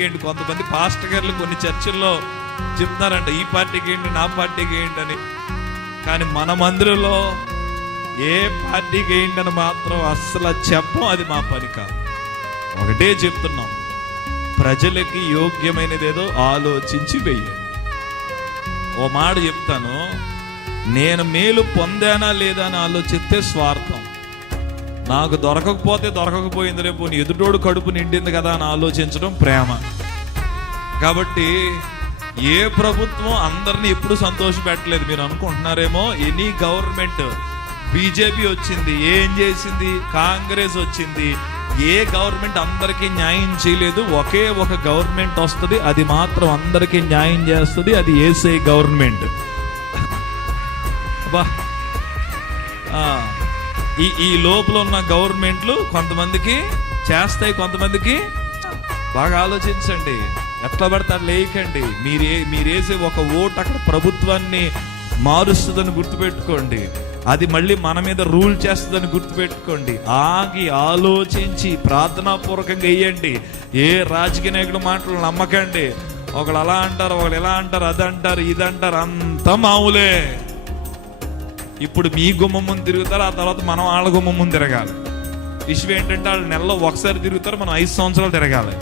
పార్టీకి ఏంటి. కొంతమంది పాస్టర్ గారులు కొన్ని చర్చిల్లో చెప్తున్నారంట ఈ పార్టీకి ఏంటి నా పార్టీకి ఏంటి అని. కానీ మన మందిరంలో ఏ పార్టీకి ఏంటని మాత్రం అస్సలు చెప్పం. అది మా పని కాదు. ఒకటే చెప్తున్నాం, ప్రజలకి యోగ్యమైనదేదో ఆలోచించి వెయ్యండి. ఓ మాట చెప్తాను, నేను మేలు పొందానా లేదా అని ఆలోచిస్తే స్వార్థం. నాకు దొరకకపోయింది రేపు ఎదుటోడు కడుపు నిండింది కదా అని ఆలోచించడం ప్రేమ. కాబట్టి ఏ ప్రభుత్వం అందరినీ ఎప్పుడు సంతోష పెట్టలేదు. మీరు అనుకుంటున్నారేమో ఎనీ గవర్నమెంట్, బీజేపీ వచ్చింది ఏం చేసింది, కాంగ్రెస్ వచ్చింది, ఏ గవర్నమెంట్ అందరికీ న్యాయం చేయలేదు. ఒకే ఒక గవర్నమెంట్ వస్తుంది, అది మాత్రం అందరికీ న్యాయం చేస్తుంది. అది యేసయ్య గవర్నమెంట్. బా ఈ లోపల ఉన్న గవర్నమెంట్లు కొంతమందికి చేస్తాయి, కొంతమందికి. బాగా ఆలోచించండి, ఎట్లా పడితే అట్లా వేయకండి. మీరేసే ఒక ఓటు అక్కడ ప్రభుత్వాన్ని మారుస్తుందని గుర్తుపెట్టుకోండి. అది మళ్ళీ మన మీద రూల్ చేస్తుందని గుర్తుపెట్టుకోండి. ఆగి ఆలోచించి ప్రార్థనాపూర్వకంగా వేయండి. ఏ రాజకీయ నాయకుడు మాటలు నమ్మకండి. ఒకళ్ళు అలా అంటారు, ఒకళ్ళు ఎలా అంటారు, అదంటారు, ఇదంటారు, అంతా మామూలే. ఇప్పుడు మీ గుమ్మం ముందు తిరుగుతారు, ఆ తర్వాత మనం వాళ్ళ గుమ్మం ముందు తిరగాలి. విషయం ఏంటంటే వాళ్ళు నెలలో ఒకసారి తిరుగుతారు, మనం 5 సంవత్సరాలు తిరగాలి.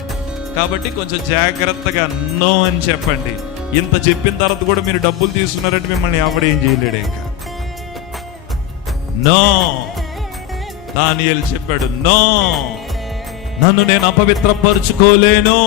కాబట్టి కొంచెం జాగ్రత్తగా నో అని చెప్పండి. ఇంత చెప్పిన తర్వాత కూడా మీరు డబ్బులు తీసుకున్నారంటే మిమ్మల్ని ఎవడేం చేయలేడు. ఇంకా నో. దానియేలు చెప్పాడు, నో, నన్ను నేను అపవిత్రపరుచుకోలేను.